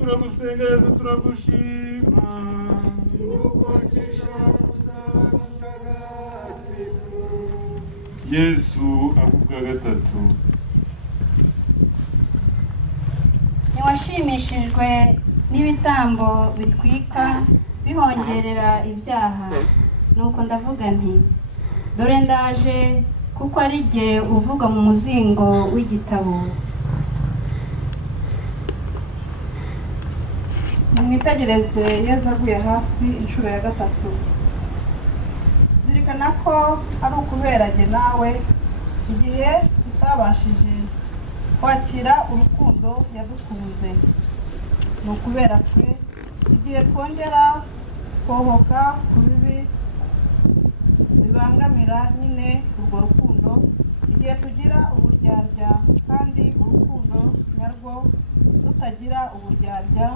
turagusenga Yesu turagushima Yesu akubwa gatatu ntiwashimishijwe n'ibitambo bitwika bihongerera ibyaha nuko ndavuga nti dore ndaje kuko ari jye uvuga mu muzingo w'igitabo. Nimwitegereze Yesu aguye hasi inshuro ya gatatu. Zirikana ko ari ukubera jye nawe igihe tutabashije kwakira urukundo yadukunze. Ni ukubera twe igihe twongera kohoka ku bibi bibangamira nyine urwo rukundo, igihe tugira uburyarya kandi urukundo nyarwo rutagira uburyarya,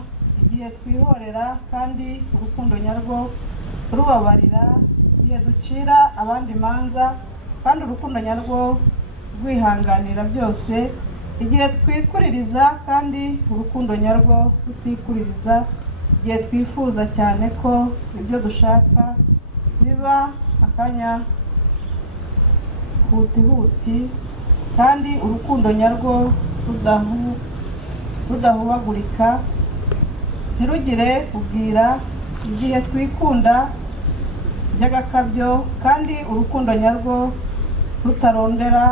igihe twihorera kandi urukundo nyarwo rubabarira, igihe ducira abandi imanza kandi urukundo nyarwo rwihanganira byose, igihe twikuririza kandi urukundo nyarwo rutikuririza, igihe twifuza cyane ko ibyo dushaka biba akanya huti kandi urukundo nyarwo rudahubagurika, ntirugire ubwira, igihe twikunda by'agakabyo kandi urukundo nyarwo rutarondera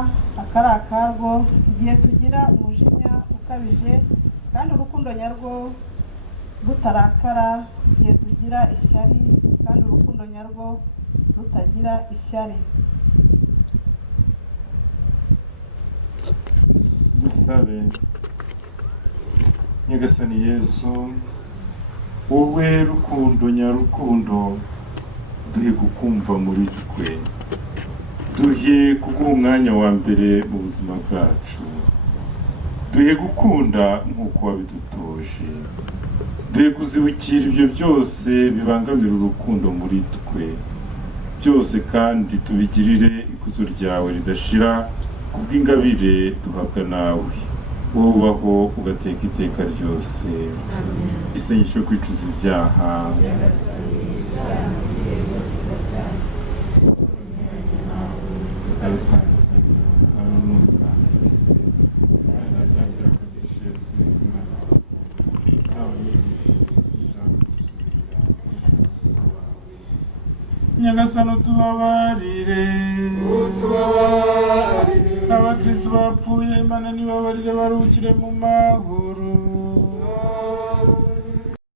akarakarwo, igihe tugira umujinya ukabije kandi urukundo nyarwo rutarakara, igihe tugira ishyari kandi urukundo nyarwo rutagira ishyari. dusabe. Nyagasani Yesu wowe rukundo nyarukundo, duhe gukumva muri twe, duhe kuguha umwanya wa mbere mu buzima bwacu, duhe gukunda nk'uko wabidutoje, duhe kuzibukira ibyo byose bibangamira urukundo muri twe byose, kandi tubigirire ikuzo ryawe ridashira kubw'ingabire duhabwa nawe, wowe ubaho ugateka iteka ryose. Isengesho yo kwicuza ibyaha. Nyagasani utubabarire, abakristo bapfuye Imana nibabarire baruhukire mu mahoro.